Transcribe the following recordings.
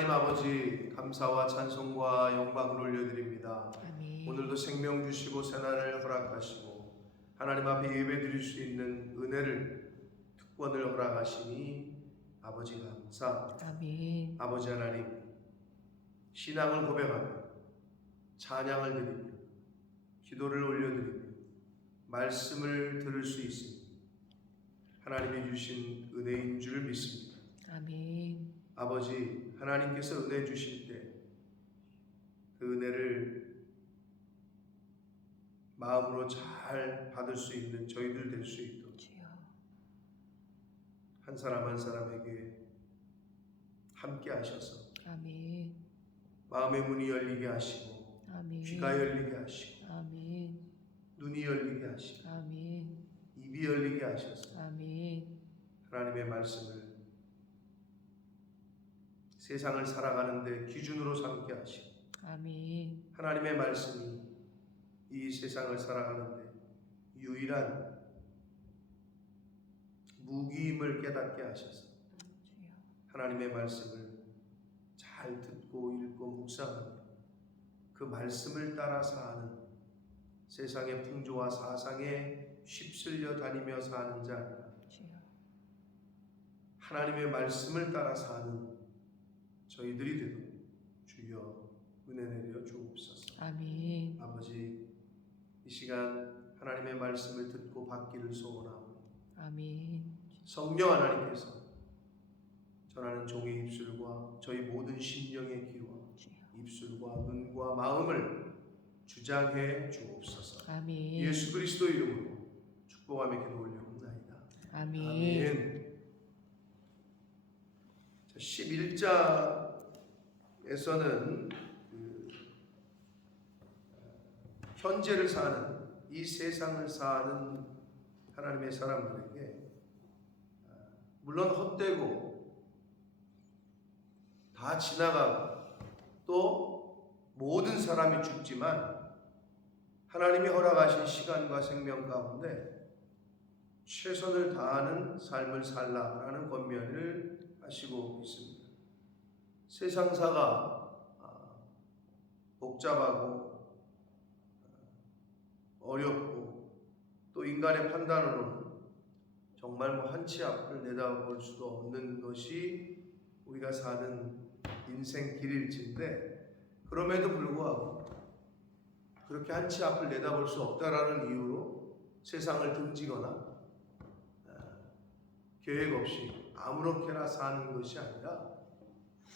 하나님 아버지, 감사와 찬송과 영광을 올려드립니다. 아멘. 오늘도 생명 주시고 새날을 허락하시고 하나님 앞에 예배드릴 수 있는 은혜를, 특권을 허락하시니 아버지 감사합니다. 아멘. 아버지 하나님, 신앙을 고백하며 찬양을 드리며 기도를 올려드리며 말씀을 들을 수 있습니다. 하나님이 주신 은혜인 줄 믿습니다. 아멘. 아버지, 하나님께서 은혜 주실 때 그 은혜를 마음으로 잘 받을 수 있는 저희들 될 수 있도록 주여. 한 사람 한 사람에게 함께 하셔서 아멘. 마음의 문이 열리게 하시고 아멘. 귀가 열리게 하시고 아멘. 눈이 열리게 하시고 아멘. 입이 열리게 하셔서 아멘. 하나님의 말씀을 세상을 살아가는데 기준으로 삼게 하시고 아멘. 하나님의 말씀이 이 세상을 살아가는데 유일한 무기임을 깨닫게 하셔서 주여. 하나님의 말씀을 잘 듣고 읽고 묵상하며 그 말씀을 따라 사는, 세상의 풍조와 사상에 휩쓸려 다니며 사는 자 아니라 주여. 하나님의 말씀을 따라 사는 저희들이 되도록 주여 은혜 내려 주옵소서. 아멘. 아버지, 이 시간 하나님의 말씀을 듣고 받기를 소원하고 아멘. 성령 하나님께서 전하는 종의 입술과 저희 모든 심령의 귀와 주여. 입술과 눈과 마음을 주장해 주옵소서. 아멘. 예수 그리스도 이름으로 축복하며 기도 올려옵나이다. 아멘. 아멘. 11장에서는 현재를 사는, 이 세상을 사는 하나님의 사람들에게 물론 헛되고 다 지나가고 또 모든 사람이 죽지만 하나님이 허락하신 시간과 생명 가운데 최선을 다하는 삶을 살라라는 권면을 하시고 있습니다. 세상사가 복잡하고 어렵고 또 인간의 판단으로는 정말 한 치 앞을 내다볼 수도 없는 것이 우리가 사는 인생 길일진데, 그럼에도 불구하고 그렇게 한 치 앞을 내다볼 수 없다라는 이유로 세상을 등지거나 계획 없이 아무렇게나 사는 것이 아니라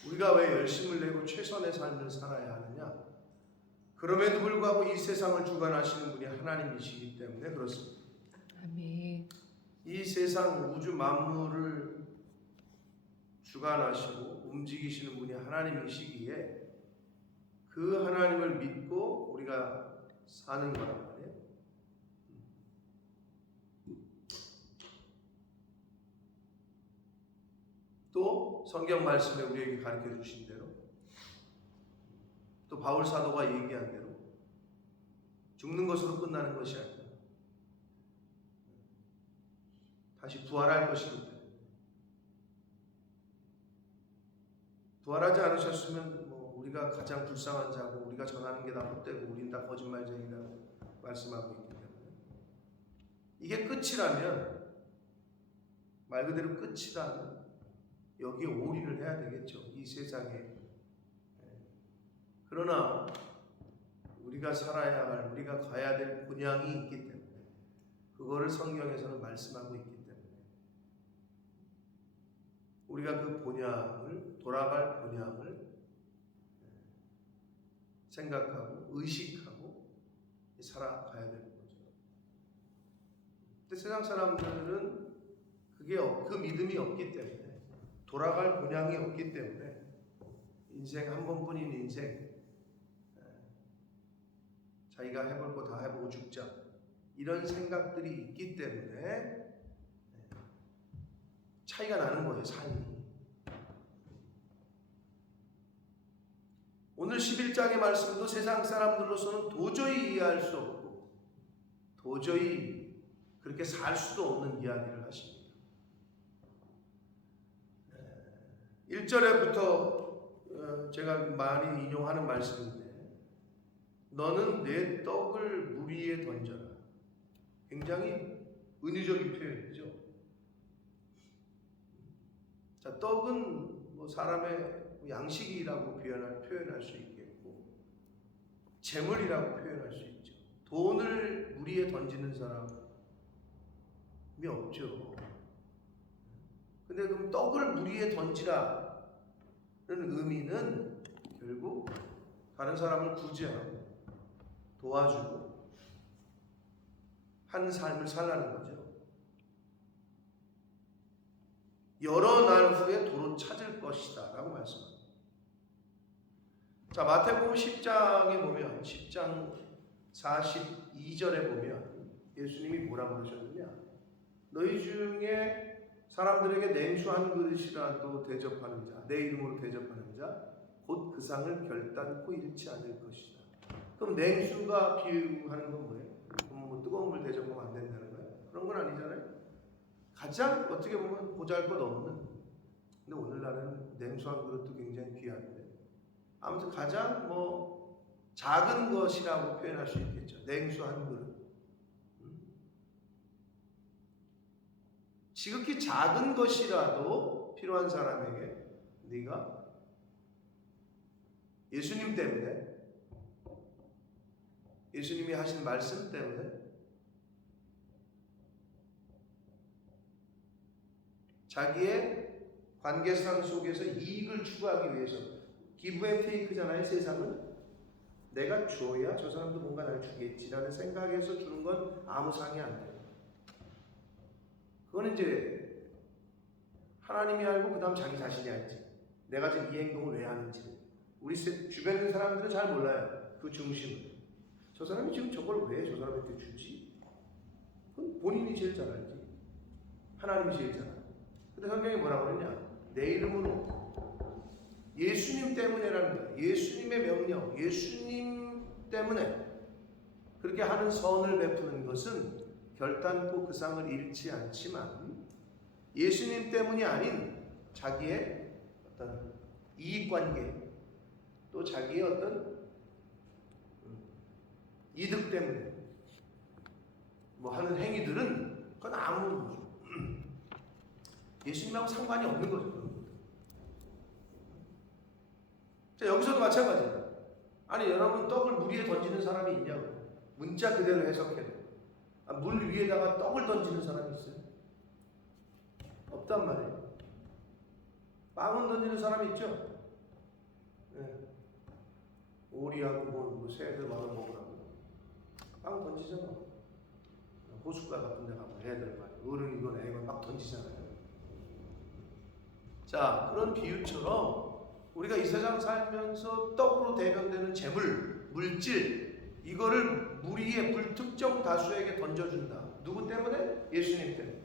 우리가 왜 열심을 내고 최선의 삶을 살아야 하느냐? 그럼에도 불구하고 이 세상을 주관하시는 분이 하나님이시기 때문에 그렇습니다. 아멘. 이 세상 우주 만물을 주관하시고 움직이시는 분이 하나님이시기에 그 하나님을 믿고 우리가 사는 거란 말이에요. 또 성경 말씀에 우리에게 가르쳐 주신 대로, 또 바울 사도가 얘기한 대로 죽는 것으로 끝나는 것이 아니라 다시 부활할 것이기 때문에, 부활하지 않으셨으면 우리가 가장 불쌍한 자고 우리가 전하는 게 다 헛되고 우린 다 거짓말쟁이라고 말씀하고 있기 때문에, 이게 끝이라면, 말 그대로 끝이라면 여기에 올인을 해야 되겠죠, 이 세상에. 그러나 우리가 살아야 할, 우리가 가야 될 본향이 있기 때문에 그거를 성경에서는 말씀하고 있기 때문에 우리가 그 본향을, 돌아갈 본향을 생각하고 의식하고 살아가야 되는 거죠. 근데 세상 사람들은 그 믿음이 없기 때문에, 돌아갈 본향이 없기 때문에 인생 한 번뿐인 인생, 자기가 해볼 거 다 해보고 죽자, 이런 생각들이 있기 때문에 차이가 나는 거예요, 삶이. 오늘 11장의 말씀도 세상 사람들로서는 도저히 이해할 수 없고 도저히 그렇게 살 수도 없는 이야기를 하십니다. 1절에부터 제가 많이 인용하는 말씀인데, 너는 내 떡을 물 위에 던져라. 굉장히 은유적인 표현이죠. 자, 떡은 뭐 사람의 양식이라고 표현할 수 있겠고, 재물이라고 표현할 수 있죠. 돈을 물 위에 던지는 사람이 없죠. 근데 그럼 떡을 물 위에 던지라는 의미는 결국 다른 사람을 구제하고 도와주고 한 삶을 살라는 거죠. 여러 날 후에 도로 찾을 것이다 라고 말씀합니다. 자, 마태복음 10장에 보면 10장 42절에 보면 예수님이 뭐라고 그러셨느냐, 너희 중에 사람들에게 냉수 한 그릇이라도 대접하는 자, 내 이름으로 대접하는 자, 곧 그 상을 결단코 잃지 않을 것이다. 그럼 냉수가 비유하는 건 뭐예요? 뭐 뜨거운 물 대접하면 안 된다는 거예요? 그런 건 아니잖아요. 가장 어떻게 보면 보잘것없는, 근데 오늘날은 냉수 한 그릇도 굉장히 귀한데, 아무튼 가장 뭐 작은 것이라고 표현할 수 있겠죠. 냉수 한 그릇. 지극히 작은 것이라도 필요한 사람에게 네가 예수님 때문에, 예수님이 하신 말씀 때문에 자기의 관계상 속에서 이익을 추구하기 위해서, 기브 앤 테이크잖아요. 세상은 내가 줘야 저 사람도 뭔가 날 주겠지라는 생각에서 주는 건 아무 상이 안 돼요. 그건 이제 하나님이 알고 그 다음 자기 자신이 알지. 내가 지금 이 행동을 왜 하는지 우리 주변에 있는 사람들은 잘 몰라요. 그 중심을. 저 사람이 지금 저걸 왜 저 사람한테 주지? 그건 본인이 제일 잘 알지. 하나님이 제일 잘 알아. 근데 성경이 뭐라고 그러냐, 내 이름으로, 예수님 때문에라는 거야. 예수님의 명령, 예수님 때문에 그렇게 하는 선을 베푸는 것은 결단코 그 상을 잃지 않지만, 예수님 때문이 아닌 자기의 어떤 이익관계, 또 자기의 어떤 이득 때문에 뭐 하는 행위들은 그건 아무 예수님하고 상관이 없는 거죠. 자, 여기서도 마찬가지예요. 아니, 여러분 떡을 물 위에 던지는 사람이 있냐고. 문자 그대로 해석해도 물 위에다가 떡을 던지는 사람이 있어요? 없단 말이에요. 빵은 던지는 사람이 있죠. 네. 오리하고 뭐 새들 마을 먹으라고 빵 던지잖아. 호숫가 같은 데 가면 애들 말이야, 어른이건 애건 막 던지잖아요. 자, 그런 비유처럼 우리가 이 세상 살면서 떡으로 대변되는 재물, 물질, 이거를 물 위에 불특정 다수에게 던져준다. 누구 때문에? 예수님 때문에.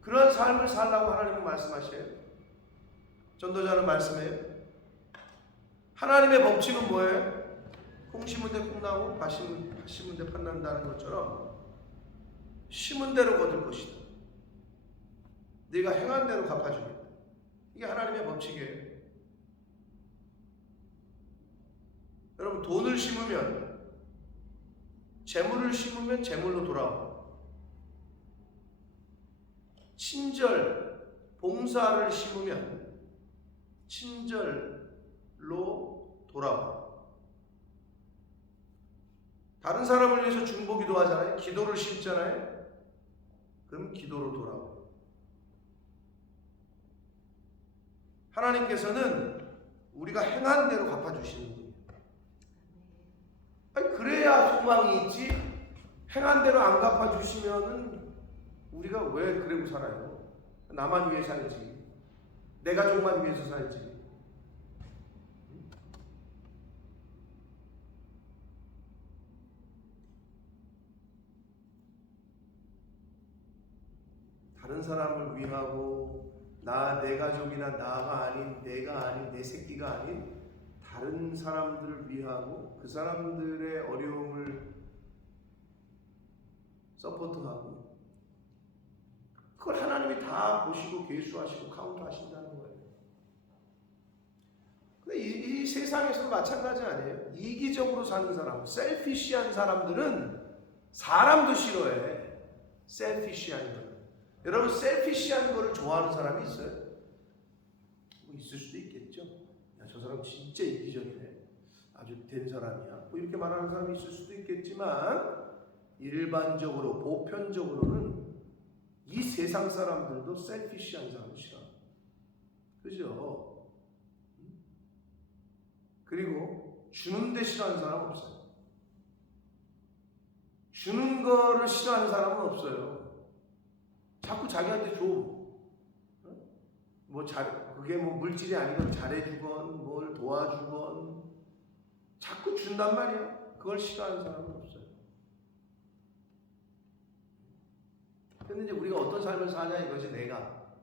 그런 삶을 살라고 하나님은 말씀하셔요. 전도자는 말씀해요. 하나님의 법칙은 뭐예요? 콩 심은 데 콩 나고 밭 심은 데 팥 난다는 것처럼 심은 대로 거둘 것이다. 네가 행한 대로 갚아주겠다. 이게 하나님의 법칙이에요. 여러분, 돈을 심으면, 재물을 심으면 재물로 돌아와. 친절, 봉사를 심으면 친절로 돌아와. 다른 사람을 위해서 중보기도 하잖아요. 기도를 심잖아요. 그럼 기도로 돌아와. 하나님께서는 우리가 행한 대로 갚아주시는 분이에요. 아니, 그래야 소망이 있지. 행한 대로 안 갚아주시면은 우리가 왜 그러고 살아요? 나만 위해 살지, 내 가족만 위해서 살지. 다른 사람을 위하고 내 가족이나 나가 아닌, 내가 아닌, 내 새끼가 아닌 다른 사람들을 위하고 그 사람들의 어려움을 서포트하고, 그걸 하나님이 다 보시고 계수하시고 카운트하신다는 거예요. 근데 이 세상에서도 마찬가지 아니에요? 이기적으로 사는 사람, 셀피시한 사람들은 사람도 싫어해. 셀피시한 거는. 여러분, 셀피시한 거를 좋아하는 사람이 있어요? 뭐 있을 수도 있겠죠. 야, 저 사람 진짜 이기적이네. 아주 된 사람이야. 뭐 이렇게 말하는 사람이 있을 수도 있겠지만 일반적으로 보편적으로는 이 세상 사람들도 셀피시한 사람을 싫어. 그죠? 그리고 주는데 싫어하는 사람은 없어요. 주는 거를 싫어하는 사람은 없어요. 자꾸 자기한테 줘. 그게 뭐 물질이 아니건 잘해주건 뭘 도와주건 자꾸 준단 말이야. 그걸 싫어하는 사람은 없어요. 근데 이제 우리가 어떤 삶을 사냐 이것이 내가.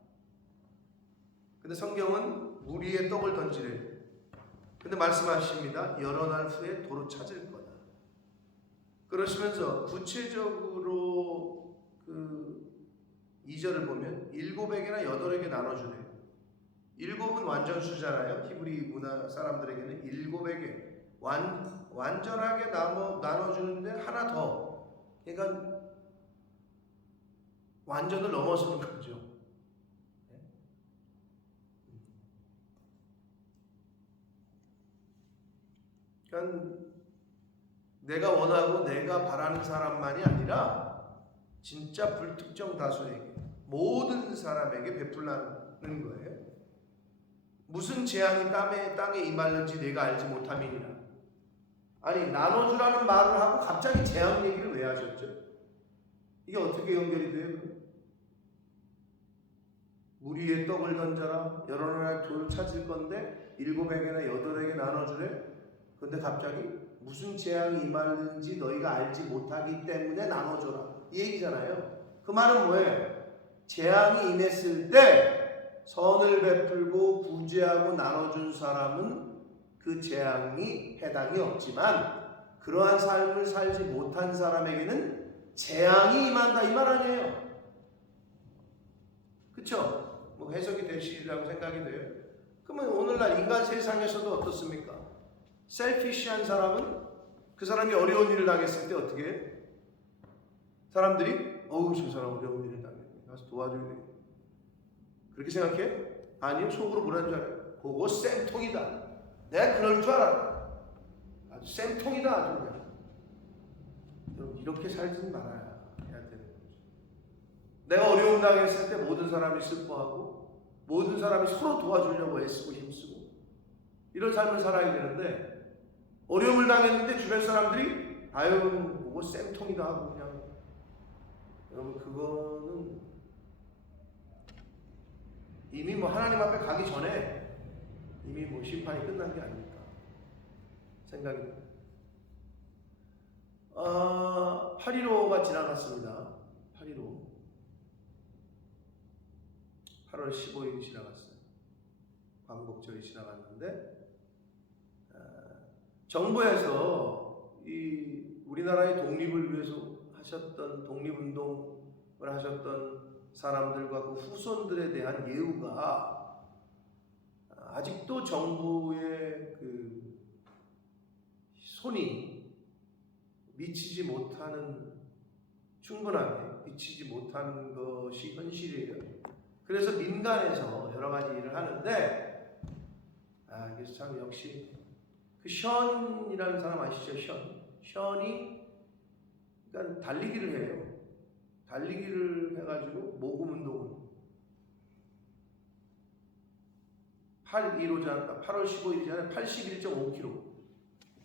근데 성경은 우리의 떡을 던지래. 근데 말씀하십니다. 여러 날 후에 도로 찾을 거다. 그러시면서 구체적으로 그 2절을 보면 7에게나 8에게 나눠주네요. 7은 완전수잖아요. 히브리 문화 사람들에게는 7에게 완전하게 나눠주는데 하나 더. 그러니까 완전을 넘어서는 거죠. 그러니까 내가 원하고 내가 바라는 사람만이 아니라 진짜 불특정 다수에게 모든 사람에게 베풀라는 거예요. 무슨 재앙이 땅에 임하는지 내가 알지 못함이니라. 아니 나눠주라는 말을 하고 갑자기 재앙 얘기를 왜 하셨죠? 이게 어떻게 연결이 돼요? 물 위에 떡을 던져라. 여러 날 돌을 찾을 건데 7에게나 8에게 나눠주래. 근데 갑자기 무슨 재앙이 임하는지 너희가 알지 못하기 때문에 나눠줘라. 이 얘기잖아요. 그 말은 뭐예요? 재앙이 임했을 때 선을 베풀고 구제하고 나눠준 사람은 그 재앙이 해당이 없지만 그러한 삶을 살지 못한 사람에게는 재앙이 임한다 이 말 아니에요. 그쵸? 뭐 해석이 되시리라고 생각이 돼요. 그러면 오늘날 인간 세상에서도 어떻습니까? 셀피시한 사람은 그 사람이 어려운 일을 당했을 때 어떻게 해? 사람들이 저 사람 어려운 일을 당했네. 가서 도와줘야 돼. 그렇게 생각해? 아니요. 속으로 뭐라는 줄 알아요? 그거 쌤통이다. 내가 그럴 줄 알았다. 아주 쌤통이다. 아주 그냥. 여러분 이렇게 살지 말아야 해야 되는 거죠. 내가 어려움 당했을 때 모든 사람이 슬퍼하고 모든 사람이 서로 도와주려고 애쓰고 힘쓰고 이런 삶을 살아야 되는데 어려움을 당했는데 주변 사람들이 그거 쌤통이다 하고 그냥 여러분 그거는 이미 뭐 하나님 앞에 가기 전에 이미 뭐 심판이 끝난 게 아닐까 생각이 듭니다. 8.15가 지나갔습니다. 8.15 8월 15일이 지나갔어요. 광복절이 지나갔는데 정부에서 이 우리나라의 독립을 위해서 하셨던 독립운동을 하셨던 사람들과 그 후손들에 대한 예우가 아직도 정부의 그 손이 미치지 못하는 충분하게 미치지 못하는 것이 현실이에요. 그래서 민간에서 여러 가지 일을 하는데 그래서 참 역시 그 션이라는 사람 아시죠? 션이 그러니까 달리기를 해요. 달리기를 해가지고 모금 운동을 8.15잖아. 8월 15일이잖아요. 81.5km.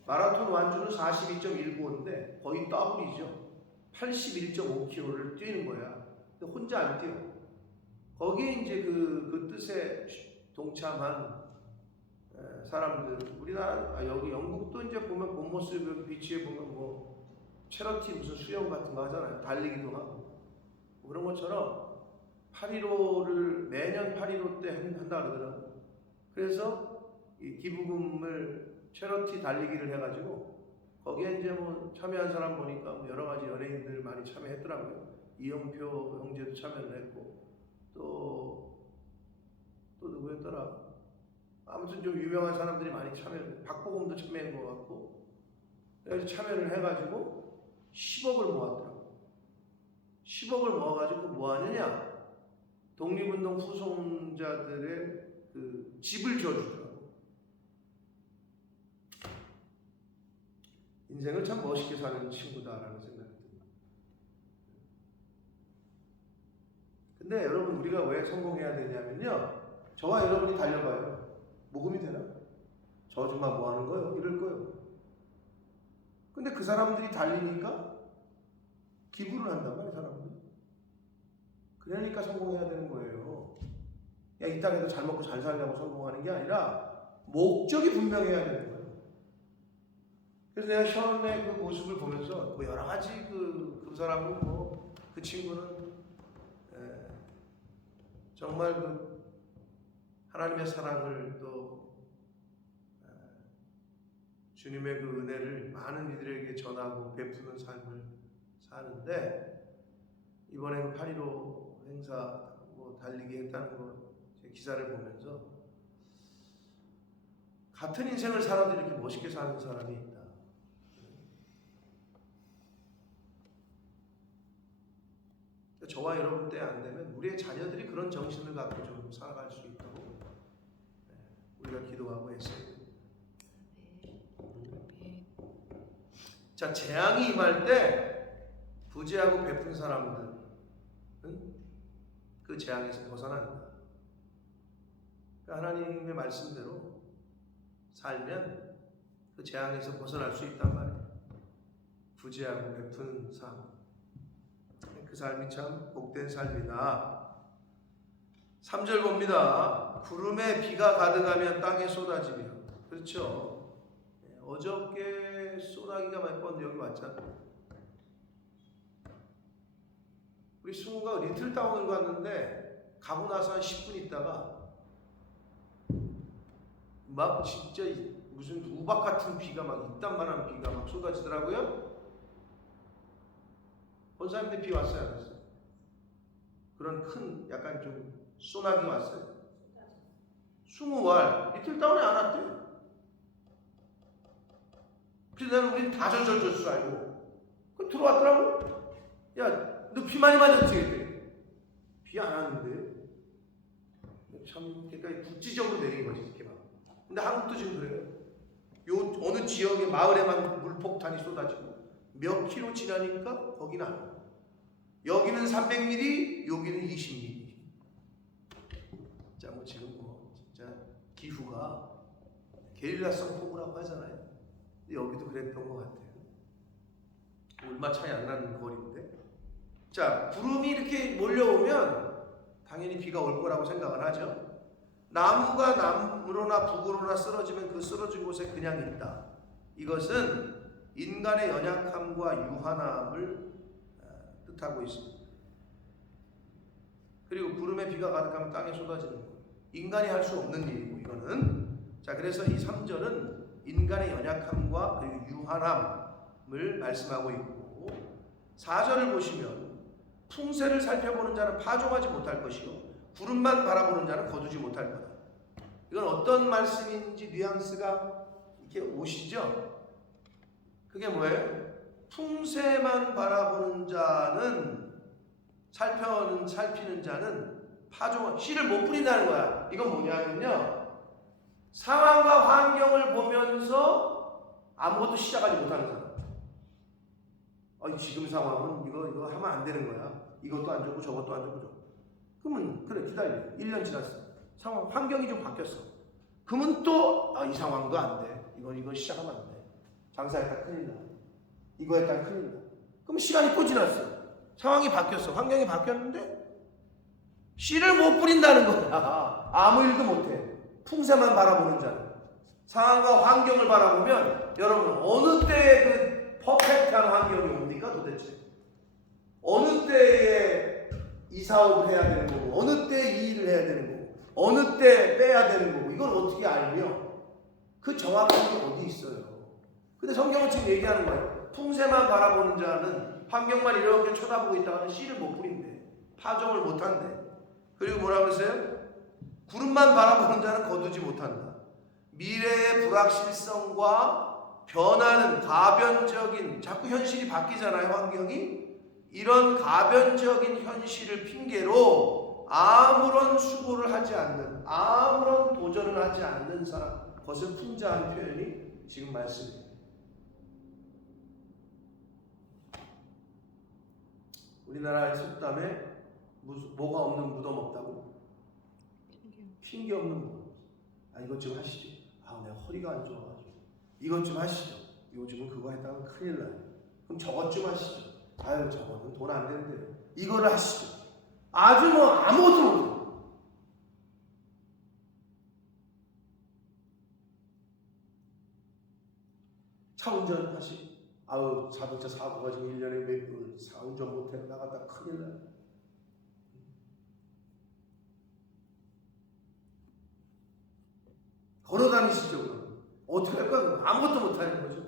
마라톤 완주는 42.195인데 거의 더블이죠. 81.5km를 뛰는 거야. 근데 혼자 안 뛰어. 거기에 이제 그 뜻에 동참한 사람들, 우리나라 여기 영국도 이제 보면 본모스 비치에 보면 뭐 체러티 무슨 수영 같은 거 하잖아요. 달리기도 하고 그런 것처럼 8.15를 매년 8.15 때 한다 그러더라고요. 그래서 이 기부금을 체러티 달리기를 해가지고 거기에 이제 뭐 참여한 사람 보니까 뭐 여러 가지 연예인들 많이 참여했더라고요. 이영표 형제도 참여를 했고 또 누구였더라? 아무튼 좀 유명한 사람들이 많이 참여를, 박보검도 참여한 것 같고, 그래서 참여를 해가지고 10억을 모았더라고. 10억을 모아가지고 뭐 하느냐? 독립운동 후손자들의 그 집을 지어주더라고. 인생을 참 멋있게 사는 친구다라는 생각이 듭니다. 근데 여러분, 우리가 왜 성공해야 되냐면요, 저와 여러분이 달려봐요. 모금이 되나? 저 정말 뭐 하는 거예요? 이럴 거예요. 근데 그 사람들이 달리니까 기부를 한단 말이에요, 사람들. 그러니까 성공해야 되는 거예요. 야, 이 땅에서 잘 먹고 잘 살려고 성공하는 게 아니라 목적이 분명해야 되는 거예요. 그래서 내가 션의 그 모습을 보면서 뭐 여러 가지 그 사람은 뭐 그 친구는 정말 그 하나님의 사랑을 또 주님의 그 은혜를 많은 이들에게 전하고 베푸는 삶을 사는데, 이번에 그 8.15 행사 뭐 달리기 했다는 거 제 기사를 보면서 같은 인생을 살아도 이렇게 멋있게 사는 사람이 있다. 저와 여러분 때 안 되면 우리의 자녀들이 그런 정신을 갖고 좀 살아갈 수 있도록 우리가 기도하고 했어야 됩니다. 자, 재앙이 임할 때 부재하고 베푼 사람들은 그 재앙에서 벗어난다. 하나님의 말씀대로 살면 그 재앙에서 벗어날 수 있단 말이에요. 부재하고 베푼 삶, 그 삶이 참 복된 삶이다. 3절 봅니다. 구름에 비가 가득하면 땅에 쏟아지며. 그렇죠. 어저께 소나기가 몇 번 여기 왔잖아요. 우리 승우가 리틀타운을 갔는데 가고 나서 한 10분 있다가 막 진짜 무슨 우박 같은 비가 막 이딴만한 비가 막 쏟아지더라고요. 본사님들 비 왔어요, 안 왔어요? 그런 큰 약간 좀 소나기 왔어요. 20알 리틀타운에 안 왔대요. 그래서 나는 우린 다 젖을 줄 알고 그 들어왔더라고. 야, 너 비 많이 맞았지? 그때 비 안 왔는데 참, 그러니까 국지적으로 내린 거지 이렇게 막. 근데 한국도 지금 그래요. 요 어느 지역의 마을에만 물폭탄이 쏟아지고 몇 킬로 지나니까 거기는 안 와요. 여기는 300mm, 여기는 20mm. 자, 뭐 지금 뭐 진짜 기후가 게릴라성 폭우라고 하잖아요. 근데 여기도 그랬던 것 같아요. 얼마 차이 안 나는 거리인데. 자, 구름이 이렇게 몰려오면 당연히 비가 올 거라고 생각을 하죠. 나무가 남으로나 북으로나 쓰러지면 그 쓰러진 곳에 그냥 있다. 이것은 인간의 연약함과 유한함을 뜻하고 있습니다. 그리고 구름에 비가 가득하면 땅에 쏟아지는 것. 인간이 할 수 없는 일이고 이거는. 자, 그래서 이 3절은 인간의 연약함과 그리고 유한함을 말씀하고 있고, 4절을 보시면 풍세를 살펴보는 자는 파종하지 못할 것이요 구름만 바라보는 자는 거두지 못할 거다. 이건 어떤 말씀인지 뉘앙스가 이렇게 오시죠? 그게 뭐예요? 풍세만 바라보는 자는, 살피는 자는 씨를 못 뿌린다는 거야. 이건 뭐냐면요, 상황과 환경을 보면서 아무것도 시작하지 못하는 사람. 지금 상황은 이거 하면 안 되는 거야. 이것도 안 좋고 저것도 안 좋고 그러면 그래, 기다려. 1년 지났어. 환경이 좀 바뀌었어. 그러면 또 이 상황도 안 돼. 이거 시작하면 안 돼. 장사했다 큰일 나. 이거 했다 큰일 나. 그럼 시간이 또 지났어. 상황이 바뀌었어. 환경이 바뀌었는데 씨를 못 뿌린다는 거야. 아무 일도 못해. 풍세만 바라보는 자는. 상황과 환경을 바라보면 여러분, 어느 때에 그 퍼펙트한 환경이 옵니까 도대체? 어느 때에 이 사업을 해야 되는 거고, 어느 때에 이 일을 해야 되는 거고, 어느 때 빼야 되는 거고, 이걸 어떻게 알며? 그 정확한 게 어디 있어요? 근데 성경은 지금 얘기하는 거예요. 풍세만 바라보는 자는 환경만 이렇게 쳐다보고 있다가는 씨를 못 뿌린대. 파종을 못 한대. 그리고 뭐라고 했어요? 구름만 바라보는 자는 거두지 못한다. 미래의 불확실성과 변하는 가변적인, 자꾸 현실이 바뀌잖아요, 환경이. 이런 가변적인 현실을 핑계로 아무런 수고를 하지 않는, 아무런 도전을 하지 않는 사람, 그것을 풍자한 표현이 지금 말씀입니다. 우리나라의 속담에 뭐가 없는 무덤 없다고? 핑계 없는 무덤. 이것 좀 하시죠. 내가 허리가 안 좋아가지고. 이것 좀 하시죠. 요즘은 그거 했다면 큰일 나요. 그럼 저것 좀 하시죠. 저거는 돈 안 되는데요. 이거를 하시죠. 아주 아무것도 못해요. 차 운전하시고. 자동차 사고가 지금 1년에 몇 번, 운전 못해 나갔다 큰일 나요. 걸어 다니시죠, 그럼. 어떻게 할까? 아무것도 못하는 거죠.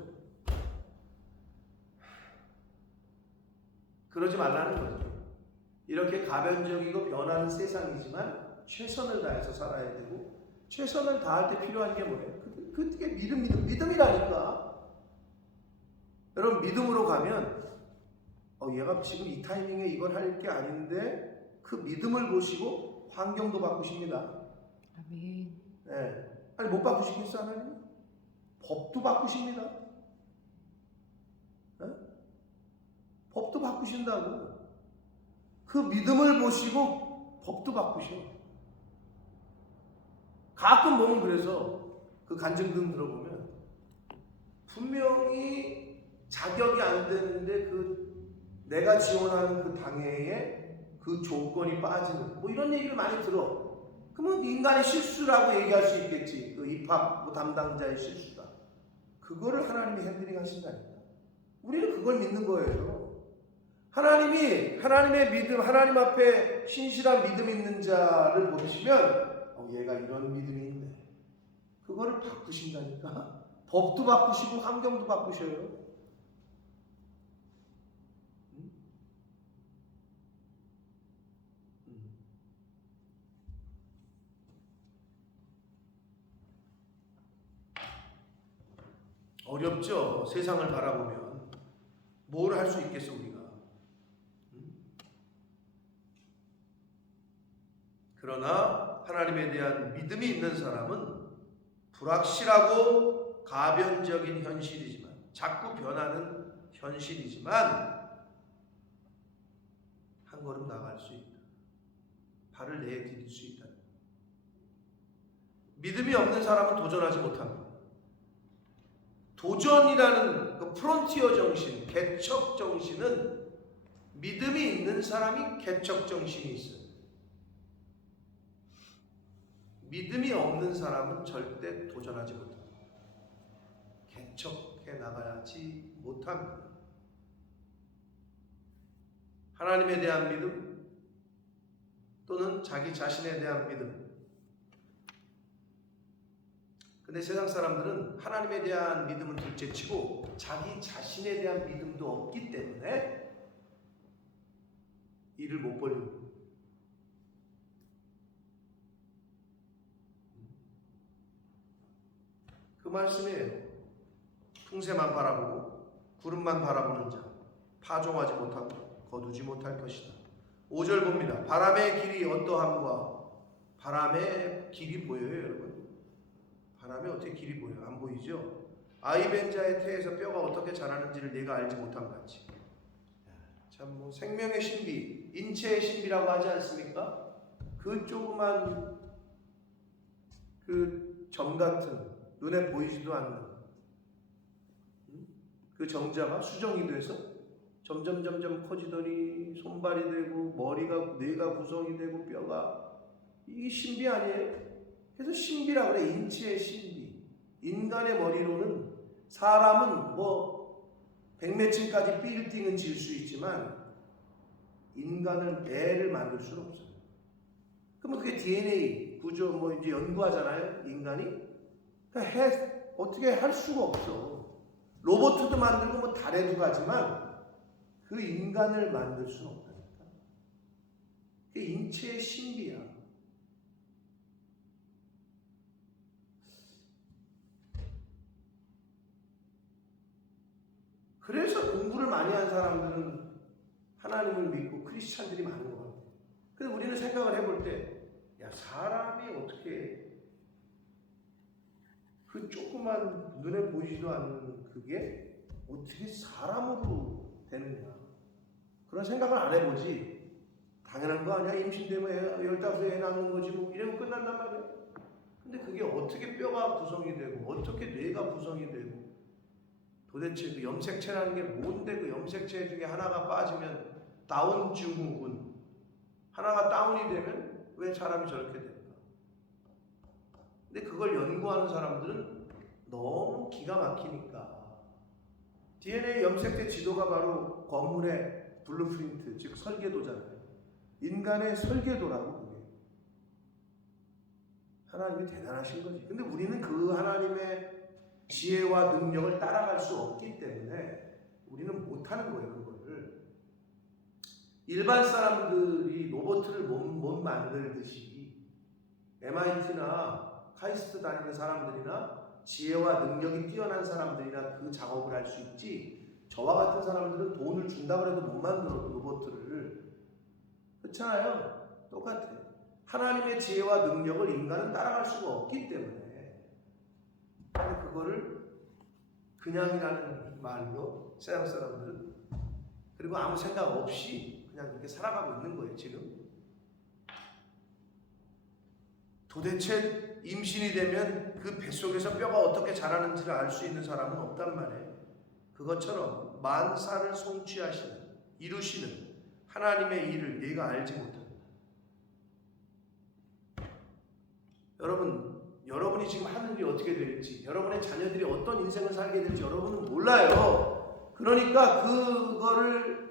그러지 말라는 거죠. 이렇게 가변적이고 변하는 세상이지만 최선을 다해서 살아야 되고, 최선을 다할 때 필요한 게 뭐예요? 그게 믿음이라니까. 여러분, 믿음으로 가면 얘가 지금 이 타이밍에 이걸 할 게 아닌데 그 믿음을 보시고 환경도 바꾸십니다. 아멘. 네. 못 바꾸시겠어, 하나님? 법도 바꾸십니다. 네? 법도 바꾸신다고. 그 믿음을 보시고 법도 바꾸셔. 가끔 보면 그래서 그 간증등 들어보면 분명히 자격이 안 되는데 내가 지원하는 그 당회에 그 조건이 빠지는 이런 얘기를 많이 들어. 그러면 인간의 실수라고 얘기할 수 있겠지. 그 입학 담당자의 실수다. 그거를 하나님이 핸들링 하신다니까. 우리는 그걸 믿는 거예요. 하나님의 믿음, 하나님 앞에 신실한 믿음 있는 자를 보시면 얘가 이런 믿음이 있네. 그거를 바꾸신다니까. 법도 바꾸시고 환경도 바꾸셔요. 어렵죠. 세상을 바라보면 뭘 할 수 있겠어 우리가. 그러나 하나님에 대한 믿음이 있는 사람은 불확실하고 가변적인 현실이지만, 자꾸 변하는 현실이지만 한 걸음 나갈 수 있다. 발을 내디딜 수 있다. 믿음이 없는 사람은 도전하지 못합니다. 도전이라는 그 프론티어 정신, 개척 정신은 믿음이 있는 사람이 개척 정신이 있어요. 믿음이 없는 사람은 절대 도전하지 못합니다. 개척해 나가지 못합니다. 하나님에 대한 믿음 또는 자기 자신에 대한 믿음. 근데 세상 사람들은 하나님에 대한 믿음은 둘째치고 자기 자신에 대한 믿음도 없기 때문에 일을 못 벌리는 거예요. 그 말씀이에요. 풍세만 바라보고 구름만 바라보는 자 파종하지 못하고 거두지 못할 것이다. 5절 봅니다. 바람의 길이 어떠함과 바람의 길이 보여요, 여러분? 바람에 어떻게 길이 보여요? 안 보이죠? 아이벤자의 태에서 뼈가 어떻게 자라는지를 내가 알지 못함 같이. 참 생명의 신비, 인체의 신비라고 하지 않습니까? 그 조그만 그 점 같은 눈에 보이지도 않는 그 정자가 수정이 돼서 점점 커지더니 손발이 되고 머리가 뇌가 구성이 되고 뼈가, 이게 신비 아니에요? 그래서 신비라고 그래. 인체의 신비. 인간의 머리로는 사람은 백몇층까지 빌딩은 지을 수 있지만 인간을 애를 만들 수는 없어요. 그러면 그게 DNA 구조 이제 연구하잖아요. 인간이. 그러니까 어떻게 할 수가 없어. 로봇도 만들고 달에도 가지만 그 인간을 만들 수는 없다니까. 그게 인체의 신비야. 그래서 공부를 많이 한 사람들은 하나님을 믿고 크리스찬들이 많은 것 같아요. 근데 우리는 생각을 해볼 때, 야, 사람이 어떻게 그 조그만 눈에 보이지도 않는 그게 어떻게 사람으로 되느냐, 그런 생각을 안 해보지. 당연한 거 아니야? 임신되면 15애 낳는 거지 뭐 이러면 끝난단 말이야. 근데 그게 어떻게 뼈가 구성이 되고 어떻게 뇌가 구성이 되고 도대체 그 염색체라는 게 뭔데, 그 염색체 중에 하나가 빠지면 다운 증후군, 하나가 다운이 되면 왜 사람이 저렇게 될까? 근데 그걸 연구하는 사람들은 너무 기가 막히니까 DNA 염색체 지도가 바로 건물의 블루프린트, 즉 설계도잖아요. 인간의 설계도라고. 그게 하나님이 대단하신 거지. 근데 우리는 그 하나님의 지혜와 능력을 따라갈 수 없기 때문에 우리는 못하는 거예요. 그거를 일반 사람들이 로봇을 못 만들듯이 MIT나 카이스트 다니는 사람들이나 지혜와 능력이 뛰어난 사람들이나 그 작업을 할 수 있지, 저와 같은 사람들은 돈을 준다고 해도 못 만들어 로봇을. 그렇잖아요. 똑같아요. 하나님의 지혜와 능력을 인간은 따라갈 수가 없기 때문에, 근데 그거를 그냥이라는 말로 세상 사람들은, 그리고 아무 생각 없이 그냥 그렇게 살아가고 있는 거예요. 지금 도대체 임신이 되면 그 뱃속에서 뼈가 어떻게 자라는지를 알 수 있는 사람은 없단 말이에요. 그것처럼 만사를 성취하시는, 이루시는 하나님의 일을 네가 알지 못한다. 여러분이 지금 하는 일이 어떻게 될지, 여러분의 자녀들이 어떤 인생을 살게 될지 여러분은 몰라요. 그러니까 그거를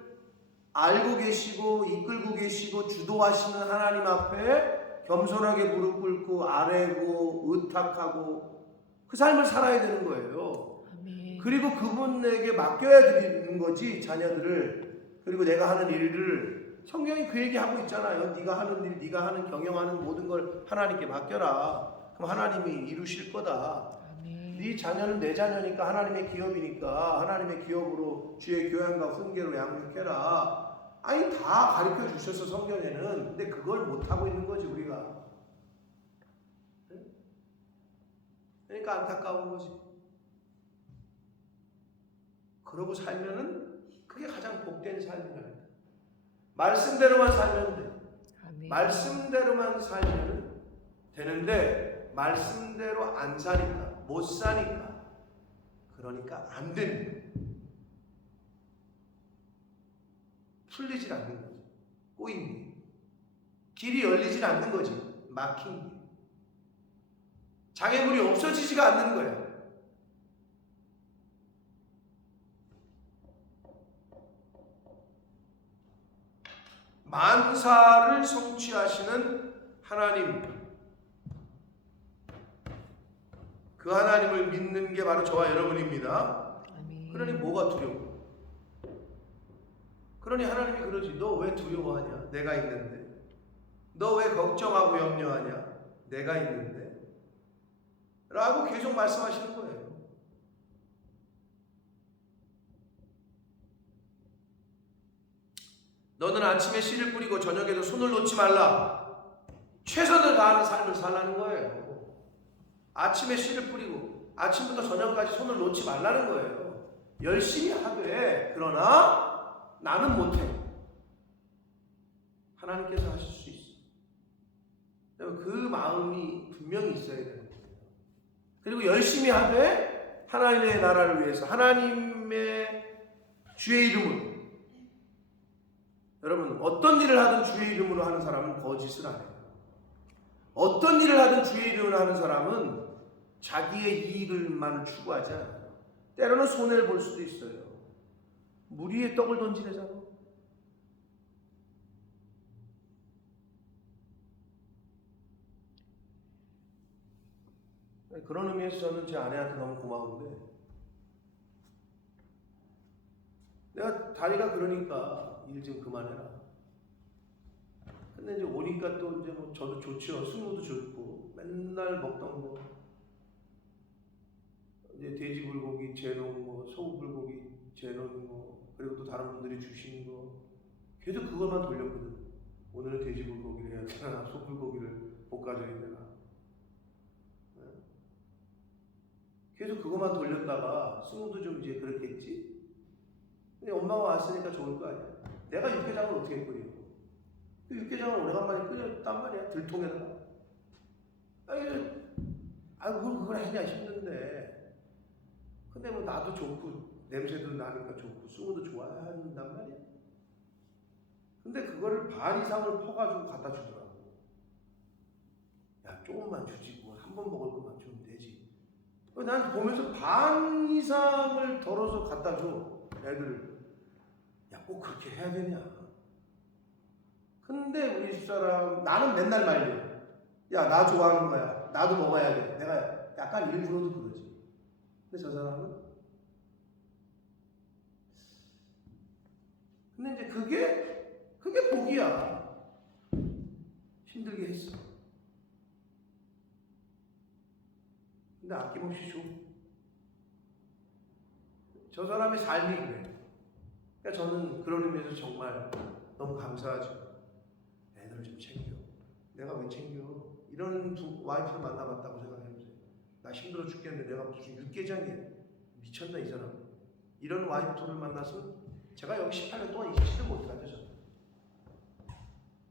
알고 계시고 이끌고 계시고 주도하시는 하나님 앞에 겸손하게 무릎 꿇고 아뢰고 의탁하고 그 삶을 살아야 되는 거예요. 아멘. 그리고 그분에게 맡겨야 되는 거지, 자녀들을. 그리고 내가 하는 일을, 성경이 그 얘기하고 있잖아요. 네가 하는 일, 네가 하는 경영하는 모든 걸 하나님께 맡겨라. 그럼 하나님이 이루실 거다. 아멘. 네 자녀는 내 자녀니까, 하나님의 기업이니까 하나님의 기업으로 주의 교양과 훈계로 양육해라. 아니, 다 가르쳐 주셔서 성경에는. 근데 그걸 못하고 있는 거지 우리가. 그러니까 안타까운 거지. 그러고 살면은 그게 가장 복된 삶이야. 말씀대로만 살면 돼. 아멘. 말씀대로만 살면 되는데 말씀대로 안 사니까, 못 사니까, 그러니까 안 되는 거야. 풀리질 않는 거지. 꼬인 게. 길이 열리질 않는 거지. 막힌 게. 장애물이 없어지지가 않는 거야. 만사를 성취하시는 하나님, 그 하나님을 믿는 게 바로 저와 여러분입니다. 아멘. 그러니 뭐가 두려워? 그러니 하나님이 그러지. 너 왜 두려워하냐? 내가 있는데. 너 왜 걱정하고 염려하냐? 내가 있는데. 라고 계속 말씀하시는 거예요. 너는 아침에 씨를 뿌리고 저녁에도 손을 놓지 말라. 최선을 다하는 삶을 살라는 거예요. 아침에 씨를 뿌리고 아침부터 저녁까지 손을 놓지 말라는 거예요. 열심히 하되, 그러나 나는 못해. 하나님께서 하실 수 있어. 그 마음이 분명히 있어야 되는 거예요. 그리고 열심히 하되 하나님의 나라를 위해서, 하나님의 주의 이름으로. 여러분, 어떤 일을 하든 주의 이름으로 하는 사람은 거짓을 안 해요. 어떤 일을 하든 주의 이름으로 하는 사람은 자기의 이익을만 추구하지 않아요. 때로는 손해를 볼 수도 있어요. 물 위에 떡을 던지래잖아. 그런 의미에서 저는 제 아내한테 너무 고마운데, 내가 다리가 그러니까 일 좀 그만해라. 근데 이제 오니까 또 이제 뭐 저도 좋죠. 승우도 좋고, 맨날 먹던 거 이제 돼지 불고기, 재롱, 뭐 소불고기 재놓은 거, 그리고 또 다른 분들이 주신 거 계속 그것만 돌렸거든. 오늘은 돼지불고기를 해야 되나, 소불고기를 볶아줘야 되나. 네? 계속 그것만 돌렸다가 승우도 좀 이제 그렇겠지. 근데 엄마가 왔으니까 좋을 거 아니야. 내가 육개장을 어떻게 끓여? 그 육개장을 오래간만에 끓였단 말이야. 들통에다가. 그걸 하냐 힘든데. 근데 뭐 나도 좋고 냄새도 나니까 좋고 승우도 좋아한단 말이야. 근데 그거를 반 이상을 퍼가지고 갖다 주더라고. 야, 조금만 주지 뭐 한 번 먹을 것만 주면 되지. 난 보면서 반 이상을 덜어서 갖다 줘 애들. 야, 꼭 그렇게 해야 되냐? 근데 우리 집사람, 나는 맨날 말려. 야, 나 좋아하는 거야. 나도 먹어야 돼. 내가 약간 일부러도 그러지. 근데 저 사람은, 근데 이제 그게 복이야. 힘들게 했어. 근데 아낌없이 줘. 저 사람의 삶이 그래. 그러니까 저는 그런 의미에서 정말 너무 감사하죠. 애들을 좀 챙겨. 내가 왜 챙겨? 이런 와이프를 만나봤다고 생각해보세요. 나 힘들어 죽겠는데 내가 무슨 육개장이야. 미쳤나 이 사람. 이런 와이프를 만나서 제가 여기 18년 동안 잊지도 못하죠. 저는.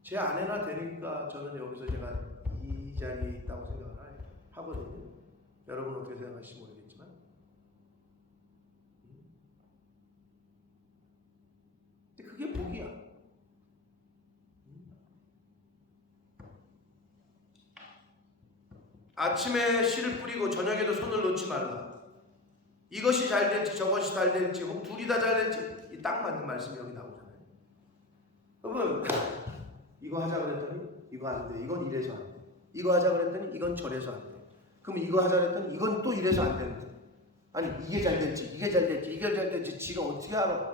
제 아내나 되니까 저는 여기서 제가 이 자리에 있다고 생각을 하거든요. 여러분 어떻게 생각하실지 모르겠지만. 근데 그게 복이야. 아침에 씨를 뿌리고 저녁에도 손을 놓지 말라. 이것이 잘 될지 저것이 잘 될지 혹 둘이 다 잘 될지, 이 딱 맞는 말씀이 여기 나오잖아요. 여러분, 이거 하자 그랬더니 이거 안 돼. 이건 이래서 안 돼. 이거 하자 그랬더니 이건 저래서 안 돼. 그럼 이거 하자 그랬더니 이건 또 이래서 안 되는데. 아니 이게 잘 될지 이게 잘 될지 이게 잘 될지 지가 어떻게 알아?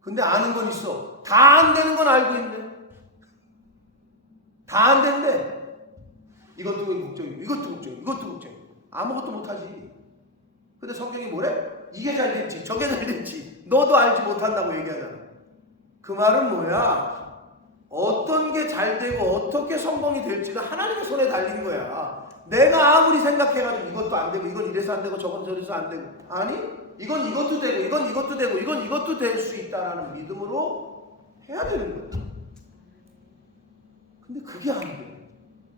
근데 아는 건 있어. 다 안 되는 건 알고 있네. 다 안 된대. 이것도 걱정이고 이것도 걱정이고 이것도 걱정이고 아무것도 못하지. 근데 성경이 뭐래? 이게 잘 될지 저게 잘 될지 너도 알지 못한다고 얘기하잖아. 그 말은 뭐야? 어떤 게 잘 되고 어떻게 성공이 될지는 하나님의 손에 달린 거야. 내가 아무리 생각해가지고 이것도 안 되고 이건 이래서 안 되고 저건 저래서 안 되고, 아니 이건 이것도 되고 이건 이것도 되고 이건 이것도 될 수 있다라는 믿음으로 해야 되는 거야. 근데 그게 안 돼.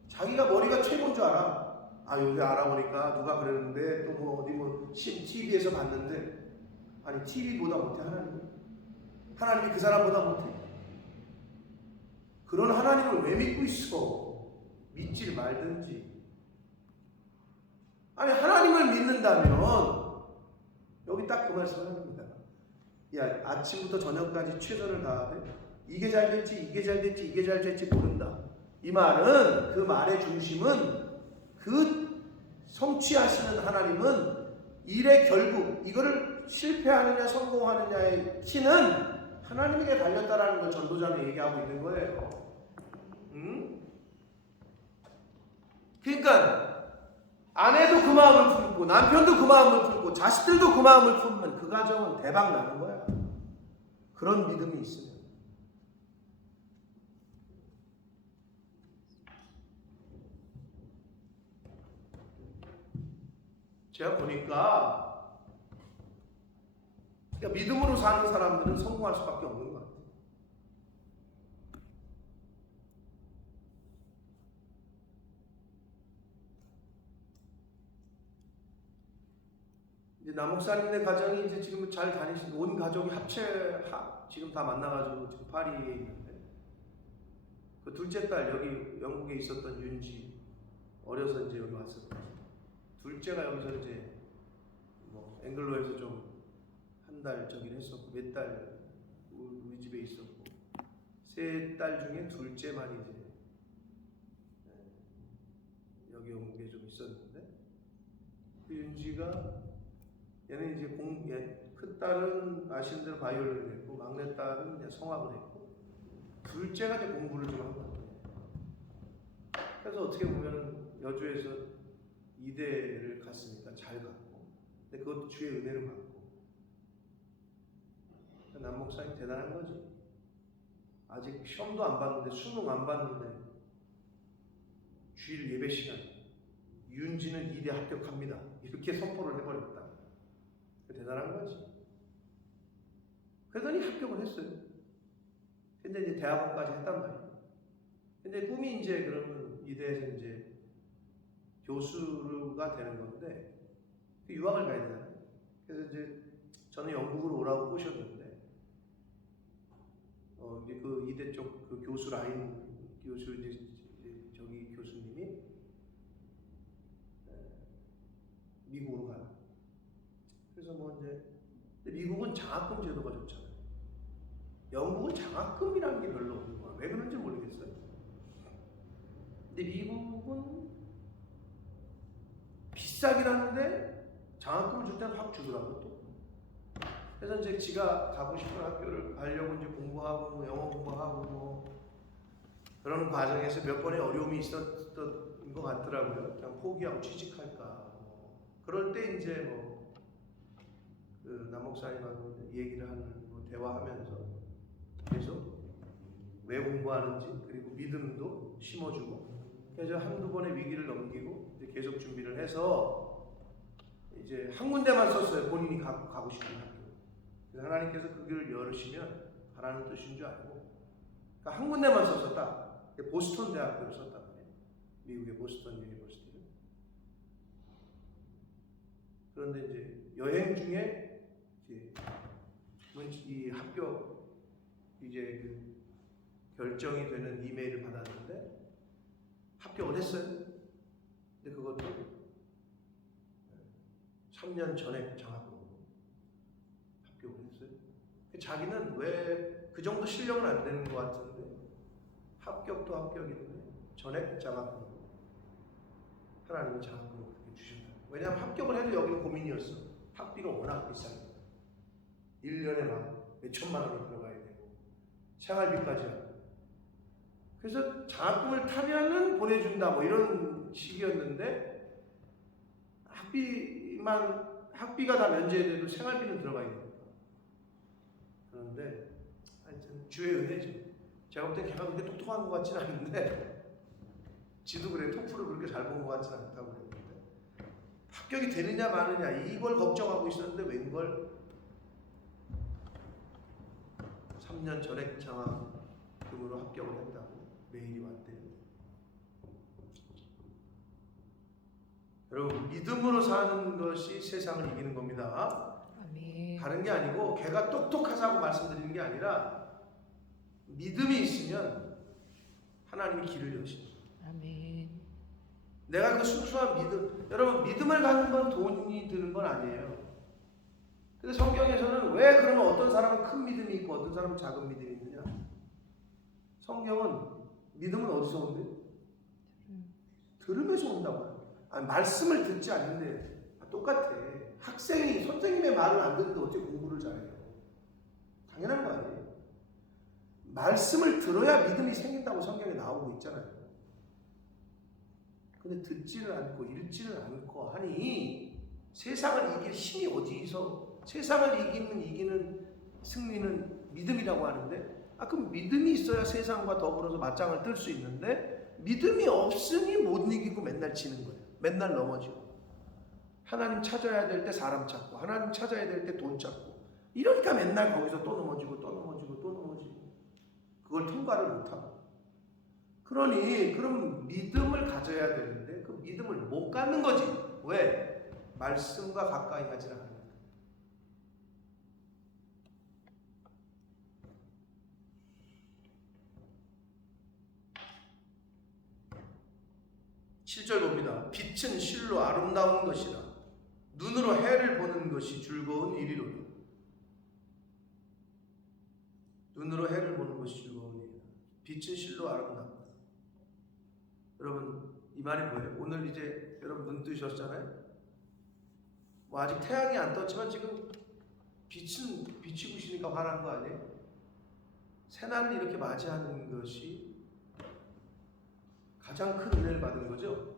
자기가 머리가 최고인 줄 알아. 아, 여기 알아보니까 누가 그랬는데 또 뭐 어디 뭐 TV에서 봤는데, 아니 TV보다 못해 하나님? 하나님이 그 사람보다 못해? 그런 하나님을 왜 믿고 있어? 믿지 말든지. 아니 하나님을 믿는다면 여기 딱 그 말씀을 하는 겁니다. 야, 아침부터 저녁까지 최선을 다하되 이게 잘 될지 이게 잘 될지 이게 잘 될지 모른다. 이 말은, 그 말의 중심은, 그 성취하시는 하나님은 일의 결국 이거를 실패하느냐 성공하느냐의 키는 하나님에게 달렸다라는 걸 전도자는 얘기하고 있는 거예요. 그러니까 아내도 그 마음을 품고 남편도 그 마음을 품고 자식들도 그 마음을 품으면 그 가정은 대박 나는 거야. 그런 믿음이 있으면. 제가 보니까 그러니까 믿음으로 사는 사람들은 성공할 수밖에 없는 것 같아요. 이제 남목사님네 가정이 이제 지금 잘 다니시는, 온 가족이 지금 다 만나가지고 지금 파리에 있는데, 그 둘째 딸 여기 영국에 있었던 윤지, 어려서 이제 여기 왔었거든요. 둘째가 여기서 이제 뭐 앵글로에서 좀 한 달 저기를 했었고, 몇 달 우리 집에 있었고, 세 딸 중에 둘째만 이제 여기 영국에 좀 있었는데, 그 윤지가 얘는 이제 큰 딸은 아시는 대로 바이올린을 했고, 막내 딸은 이제 성악을 했고, 둘째가 이제 공부를 좀 한 거예요. 그래서 어떻게 보면 여주에서 이대를 갔으니까 잘 갔고, 근데 그것도 주의 은혜를 받고, 남 목사님 대단한 거지. 아직 시험도 안 봤는데, 수능 안 봤는데, 주일 예배 시간, 윤지는 2대 합격합니다. 이렇게 선포를 해버렸다. 대단한 거지. 그러더니 합격을 했어요. 근데 이제 대학원까지 했단 말이에요. 근데 꿈이 이제 그러면 이대에서 이제 교수가 되는 건데, 유학을 가야 되잖아요. 그래서 이제 저는 영국으로 오라고 꼬셨는데, 이제 그 이대 쪽 그 교수 라인 교수 이제 저기 교수님이 미국으로 가라. 그래서 뭐 이제 미국은 장학금 제도가 좋잖아요. 영국은 장학금이라는 게 별로 없는 거야. 왜 그런지 모르겠어요. 근데 미국은 비싸긴 한데 장학금을 줄 때는 확 주더라고 또. 그래서 이제 지가 가고 싶은 학교를 가려고 이제 공부하고 뭐 영어 공부하고 뭐 그러는 과정에서 몇 번의 어려움이 있었던 것 같더라고요. 그냥 포기하고 취직할까. 뭐. 그럴 때 이제 뭐 그 남 목사님하고 얘기를 하는 뭐 대화하면서 계속 왜 공부하는지 그리고 믿음도 심어주고 그래서 한두 번의 위기를 넘기고 이제 계속 준비를 해서 이제 한 군데만 썼어요. 본인이 가고 싶은 학교. 그래서 하나님께서 그 길을 열으시면 가라는 뜻인 줄 알고 그러니까 한 군데만 썼었다. 보스턴 대학교를 썼단 말이에요. 미국의 보스턴 유니버시티를. 그런데 이제 여행 중에 이제 이 합격 이제 그 결정이 되는 이메일을 받았는데 합격을 했어요. 근데 그것도 3년 전에 장학금으로 합격을 했어요. 자기는 왜 그 정도 실력은 안 되는 것 같은데 합격도 합격인데 전액 장학금 하나님은 장학금을 그렇게 주셨다. 왜냐하면 합격을 해도 여기는 고민이었어. 학비가 워낙 비싸니까 1년에 막 몇천만 원이 들어가야 되고 생활비까지 하고 그래서 장학금을 타면은 보내준다 뭐 이런 식이었는데 학비가 다 면제돼도 생활비는 들어가야 되니까. 그런데 하여튼 주의 은혜죠. 제가 볼 때 걔가 그렇게 똑똑한 것 같지는 않은데 지도 그래 토플을 그렇게 잘 본 것 같지는 않다고 그랬는데 합격이 되느냐 마느냐 이걸 걱정하고 있었는데 웬걸 3년 전에 장학금으로 합격을 했다고 메일이 왔대요. 여러분 믿음으로 사는 것이 세상을 이기는 겁니다. 아멘. 다른 게 아니고 걔가 똑똑하자고 말씀드리는 게 아니라 믿음이 있으면 하나님이 길을 여시죠. 아멘. 내가 그 순수한 믿음, 여러분 믿음을 갖는 건 돈이 드는 건 아니에요. 근데 성경에서는 왜 그러면 어떤 사람은 큰 믿음이 있고 어떤 사람은 작은 믿음이 있느냐? 성경은 믿음은 어디서 온대? 들으면서 온다고 해요. 아니, 말씀을 듣지 않는데 똑같아. 학생이 선생님의 말을 안 듣는데 어떻게 공부를 잘해요? 당연한 거 아니에요. 말씀을 들어야 믿음이 생긴다고 성경에 나오고 있잖아요. 근데 듣지를 않고 읽지를 않고 하니 세상을 이길 힘이 어디서 세상을 이기는 승리는 믿음이라고 하는데 그럼 믿음이 있어야 세상과 더불어서 맞짱을 뜰 수 있는데 믿음이 없으니 못 이기고 맨날 지는 거예요. 맨날 넘어지고 하나님 찾아야 될 때 사람 찾고 하나님 찾아야 될 때 돈 찾고 이러니까 맨날 거기서 또 넘어지고 또 넘어지고 또 넘어지고 그걸 통과를 못하고 그러니 그럼 믿음을 가져야 되는데 그 믿음을 못 갖는 거지. 왜? 말씀과 가까이 하지 않으니까. 7절 봅니다. 빛은 실로 아름다운 것이라 눈으로 해를 보는 것이 즐거운 일이로다. 눈으로 해를 보는 것이 즐거운 일이다. 빛은 실로 아름답다. 여러분 이 말이 뭐예요? 오늘 이제 여러분 눈 뜨셨잖아요. 뭐 아직 태양이 안 떴지만 지금 빛은 빛이 부시니까 화난 거 아니에요? 새날을 이렇게 맞이하는 것이 가장 큰 은혜를 받은 거죠.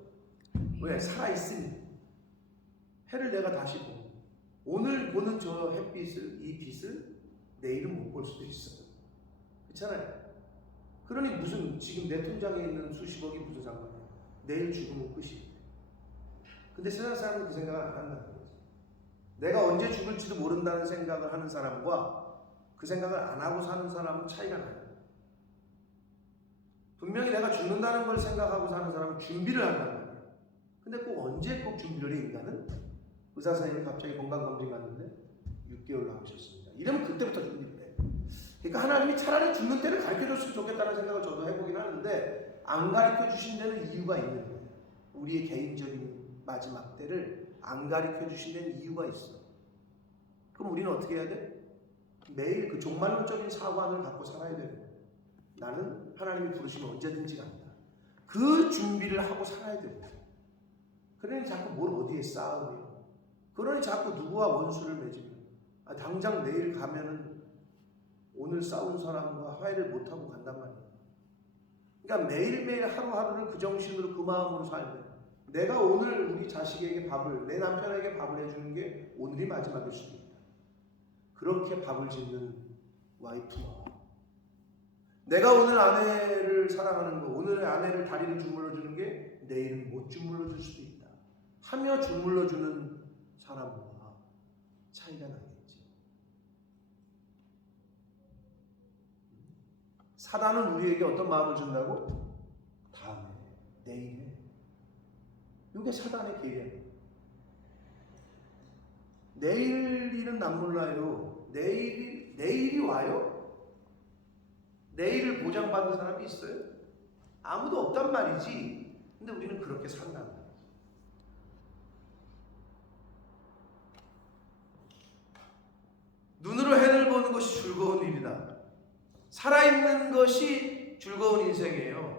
왜? 살아있으니 해를 내가 다시 보고 오늘 보는 저 햇빛을 이 빛을 내일은 못 볼 수도 있어요. 그렇잖아요. 그러니 무슨 지금 내 통장에 있는 수십억이 무슨 상관이에요. 내일 죽으면 끝이에요. 근데 세상 사람은 그 생각을 안 한다는 거죠. 내가 언제 죽을지도 모른다는 생각을 하는 사람과 그 생각을 안 하고 사는 사람은 차이가 나요. 분명히 내가 죽는다는 걸 생각하고 사는 사람은 준비를 한단 말이에요. 근데 꼭 언제 꼭 준비를 해, 인간은? 의사 선생님이 갑자기 건강검진 갔는데 6개월 남으셨습니다. 이러면 그때부터 준비를 해. 그러니까 하나님이 차라리 죽는 때를 가르쳐줬으면 좋겠다는 생각을 저도 해보긴 하는데 안 가르쳐 주신 데는 이유가 있는 거예요. 우리의 개인적인 마지막 때를 안 가르쳐 주신 데는 이유가 있어. 그럼 우리는 어떻게 해야 돼? 매일 그 종말론적인 사관을 갖고 살아야 되는 거예요. 나는 하나님이 부르시면 언제든지 간다. 그 준비를 하고 살아야 됩니다. 그러니 자꾸 뭘 어디에 쌓으며, 그러니 자꾸 누구와 원수를 맺으며, 당장 내일 가면은 오늘 싸운 사람과 화해를 못하고 간단 말이에요. 그러니까 매일매일 하루하루를 그 정신으로 그 마음으로 살면, 내가 오늘 우리 자식에게 밥을, 내 남편에게 밥을 해주는 게 오늘이 마지막일 수도 있다. 그렇게 밥을 짓는 와이프와 내가 오늘 아내를 사랑하는 거, 오늘 아내를 다리를 주물러 주는 게 내일은 못 주물러 줄 수도 있다 하며 주물러 주는 사람과 차이가 나겠지. 사단은 우리에게 어떤 마음을 준다고? 다음에, 내일에. 이게 사단의 계획. 내일 일은 난 몰라요. 내일이 와요? 내일을 보장받는 사람이 있어요? 아무도 없단 말이지. 근데 우리는 그렇게 산다는 거예요. 눈으로 해를 보는 것이 즐거운 일이다. 살아있는 것이 즐거운 인생이에요.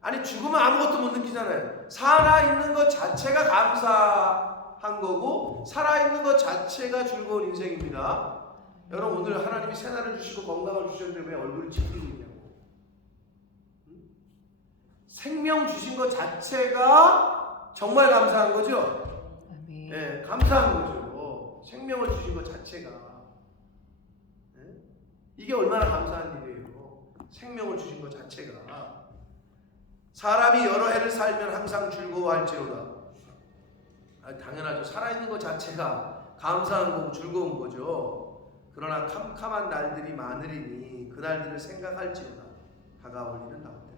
아니, 죽으면 아무것도 못 느끼잖아요. 살아있는 것 자체가 감사한 거고, 살아있는 것 자체가 즐거운 인생입니다. 여러분, 오늘 하나님이 새날을 주시고 건강을 주셨는데 왜 얼굴이 찌푸리고 있냐고. 생명 주신 것 자체가 정말 감사한 거죠? 아멘. 네, 감사한 거죠. 생명을 주신 것 자체가. 네? 이게 얼마나 감사한 일이에요. 생명을 주신 것 자체가. 사람이 여러 해를 살면 항상 즐거워할지로다. 당연하죠. 살아있는 것 자체가 감사한 거고 즐거운 거죠. 그러나 캄캄한 날들이 많으리니 그 날들을 생각할지로다. 다가올 일은 나옵니다.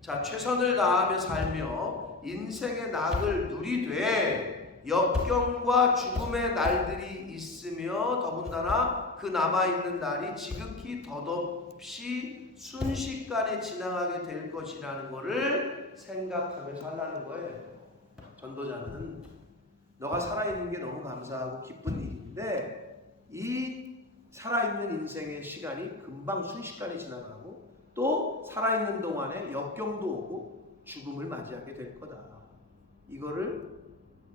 자, 최선을 다하며 살며 인생의 낙을 누리되 역경과 죽음의 날들이 있으며 더군다나 그 남아있는 날이 지극히 덧없이 순식간에 지나가게 될 것이라는 것을 생각하며 살라는 거예요. 전도자는 너가 살아있는 게 너무 감사하고 기쁜 일인데 이 살아있는 인생의 시간이 금방 순식간에 지나가고 또 살아있는 동안에 역경도 오고 죽음을 맞이하게 될 거다. 이거를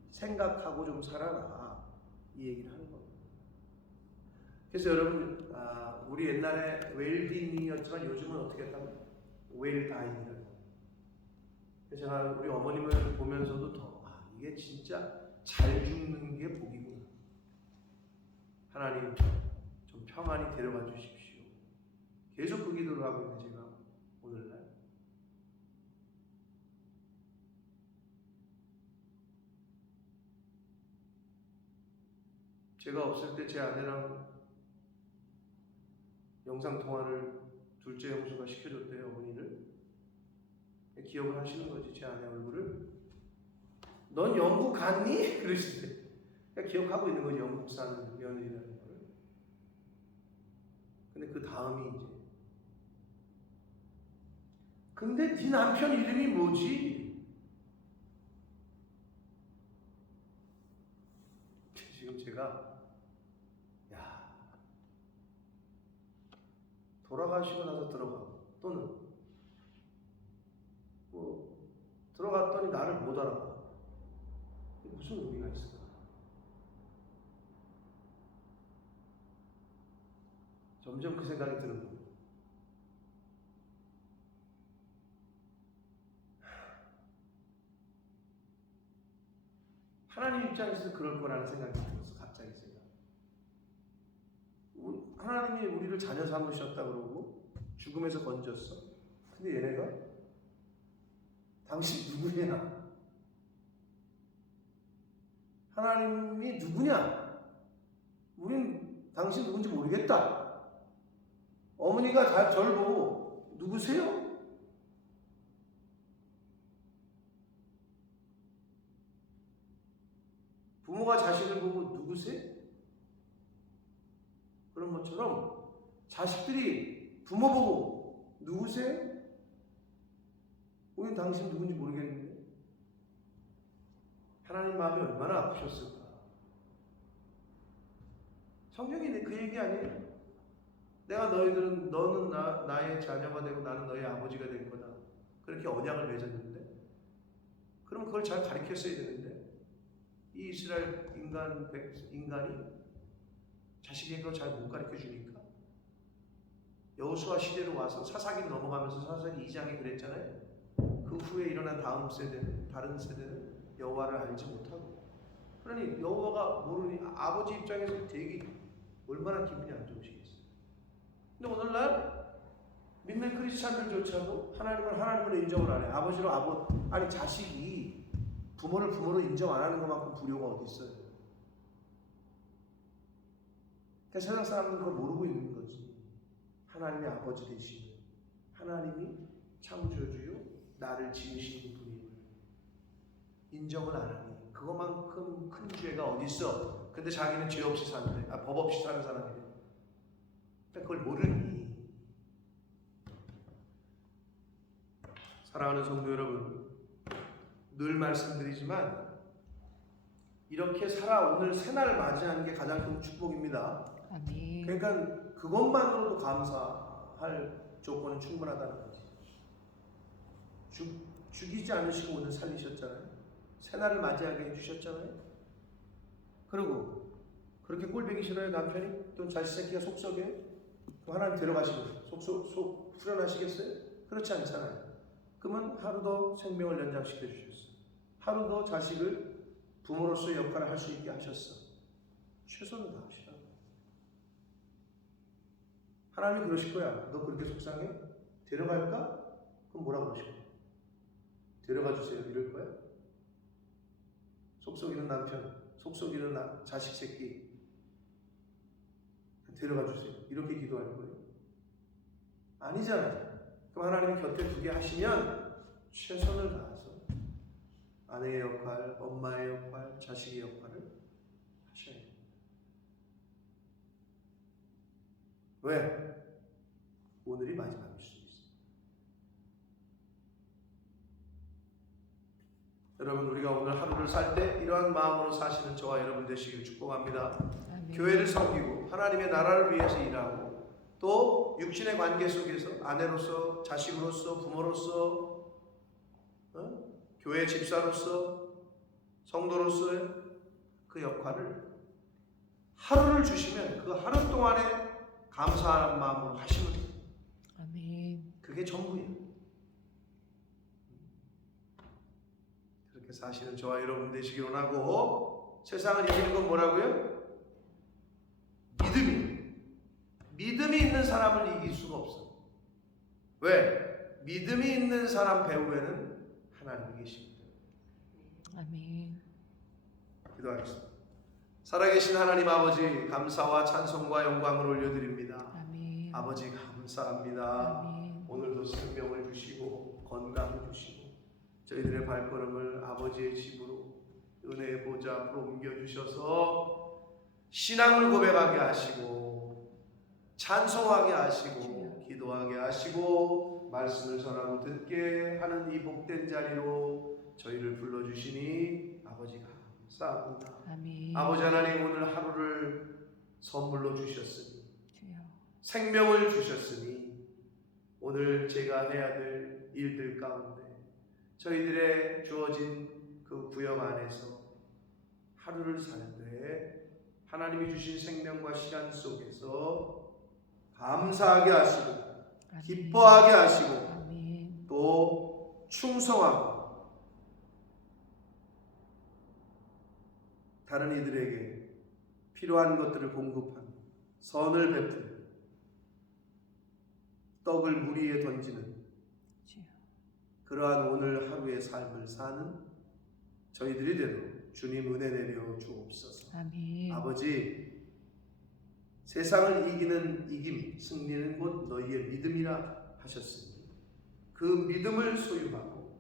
생각하고 좀 살아라. 이 얘기를 하는 겁니다. 그래서 여러분, 우리 옛날에 웰빙이었지만 요즘은 어떻게 했다면 웰다잉이라고. 그래서 제가 우리 어머님을 보면서도 더 이게 진짜 잘 죽는 게 복이구나. 하나님 좀 평안히 데려가 주십시오. 계속 그 기도를 하고 있는 제가 오늘날. 제가 없을 때 제 아내랑 영상통화를 둘째 형수가 시켜줬대요. 어머니를. 기억을 하시는 거지, 제 아내 얼굴을. 넌 영국 갔니? 그러시대. 그러니까 기억하고 있는 거지, 영국 사는 며느리라는 걸. 근데 그 다음이 이제, 근데 네 남편 이름이 뭐지? 지금 제가 돌아가시고 나서 들어가고 또는 뭐 들어갔더니 나를 못 알아봐. 무슨 의미가 있을까? 점점 그 생각이 드는 거예요. 하나님 입장에서 그럴 거라는 생각이 들었어. 갑자기 제가 하나님이 우리를 자녀 삼으셨다 그러고 죽음에서 건졌어. 근데 얘네가 당신 누구냐? 하나님이 누구냐? 우린 당신 누군지 모르겠다. 어머니가 저를 보고 누구세요? 부모가 자식을 보고 누구세요? 그런 것처럼 자식들이 부모 보고 누구세요? 우린 당신 누군지 모르겠는데. 하나님 마음이 얼마나 아프셨을까? 성경이 그 얘기 아니에요? 내가 너는 나의 자녀가 되고 나는 너의 아버지가 될 거다. 그렇게 언약을 맺었는데, 그럼 그걸 잘 가르쳤어야 되는데, 이 이스라엘 인간이 자식에게 그걸 잘 못 가르쳐 주니까 여호수아 시대로 와서 사사기 넘어가면서 사사기 2장에 그랬잖아요. 그 후에 일어난 다른 세대는 여호와를 알지 못하고, 그러니 여호와가 모르니 아버지 입장에서 되게 얼마나 기분이 안 좋으시겠어요. 근데 오늘날 믿는 크리스찬들조차도 하나님을 인정을 안 해. 아니 자식이 부모를 부모로 인정 안 하는 것만큼 불효가 어디 있어요. 그러니까 세상 사람들은 그걸 모르고 있는 거지. 하나님의 아버지 되시는 하나님이 창조주요 나를 지으시는 분임을 인정을 안 하니 그것만큼 큰 죄가 어디 있어. 근데 자기는 죄 없이 사는데, 법 없이 사는 사람이래. 그걸 모르니. 사랑하는 성도 여러분, 늘 말씀드리지만 이렇게 오늘 새날을 맞이하는 게 가장 큰 축복입니다. 아멘. 그러니까 그것만으로도 감사할 조건은 충분하다는 거지. 죽이지 않으시고 오늘 살리셨잖아요. 새날을 맞이하게 해주셨잖아요. 그리고 그렇게 꼴보기 싫어요 남편이? 또 자식 새끼가 속썩여요? 그럼 하나님 데려가시고 속 후련하시겠어요? 그렇지 않잖아요. 그러면 하루 더 생명을 연장시켜 주셨어요. 하루 더 자식을 부모로서의 역할을 할 수 있게 하셨어. 최선을 다하시라고. 하나님이 그러실 거야. 너 그렇게 속상해? 데려갈까? 그럼 뭐라고 그러실 거야? 데려가 주세요. 이럴 거야? 속썩이는 남편, 속썩이는 자식 새끼 데려가 주세요. 이렇게 기도할 거예요? 아니잖아요. 그럼 하나님이 곁에 두게 하시면 최선을 다해서 아내의 역할, 엄마의 역할, 자식의 역할을 하셔야 돼요. 왜? 오늘이 마지막일 수 있어요. 여러분, 우리가 오늘 하루를 살 때 이러한 마음으로 사시는 저와 여러분 되시길 축복합니다. 아멘. 교회를 섬기고 하나님의 나라를 위해서 일하고 또 육신의 관계 속에서 아내로서, 자식으로서, 부모로서, 교회 집사로서, 성도로서의 그 역할을 하루를 주시면 그 하루 동안에 감사하는 마음으로 하시면 돼요. 아멘. 그게 전부예요. 그렇게 사시는 저와 여러분 되시길 원하고, 세상을 이기는 건 뭐라고요? 믿음이 있는 사람을 이길 수가 없어. 왜? 믿음이 있는 사람 배후에는 하나님이 계십니다. 아멘. 기도하겠습니다. 살아계신 하나님 아버지, 감사와 찬송과 영광을 올려드립니다. 아멘. 아버지 감사합니다. 아멘. 오늘도 생명을 주시고 건강을 주시고 저희들의 발걸음을 아버지의 집으로, 은혜의 보좌 앞으로 옮겨주셔서 신앙을 고백하게 하시고 찬송하게 하시고 기도하게 하시고 말씀을 전하고 듣게 하는 이 복된 자리로 저희를 불러주시니 아버지 감사합니다. 아멘. 아버지 하나님, 오늘 하루를 선물로 주셨으니, 주여. 생명을 주셨으니 오늘 제가 해야 될 일들 가운데 저희들의 주어진 그 구역 안에서 하루를 살 때 하나님이 주신 생명과 시간 속에서 감사하게 하시고 아멘. 기뻐하게 하시고 아멘. 또 충성하고 다른 이들에게 필요한 것들을 공급하는 선을 베풀 떡을 물 위에 던지는 주여. 그러한 오늘 하루의 삶을 사는 저희들이 되도록 주님 은혜 내려 주옵소서. 아멘. 아버지, 세상을 이기는 이김, 승리는 곧 너희의 믿음이라 하셨습니다. 그 믿음을 소유하고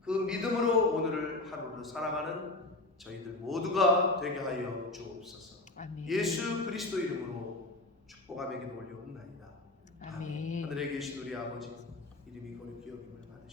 그 믿음으로 오늘을 하루를 살아가는 저희들 모두가 되게 하여 주옵소서. 아멘. 예수 그리스도 이름으로 축복하며 기도 올려옵나이다. 아멘. 하늘에 계신 우리 아버지, 이름이 거룩히 여김을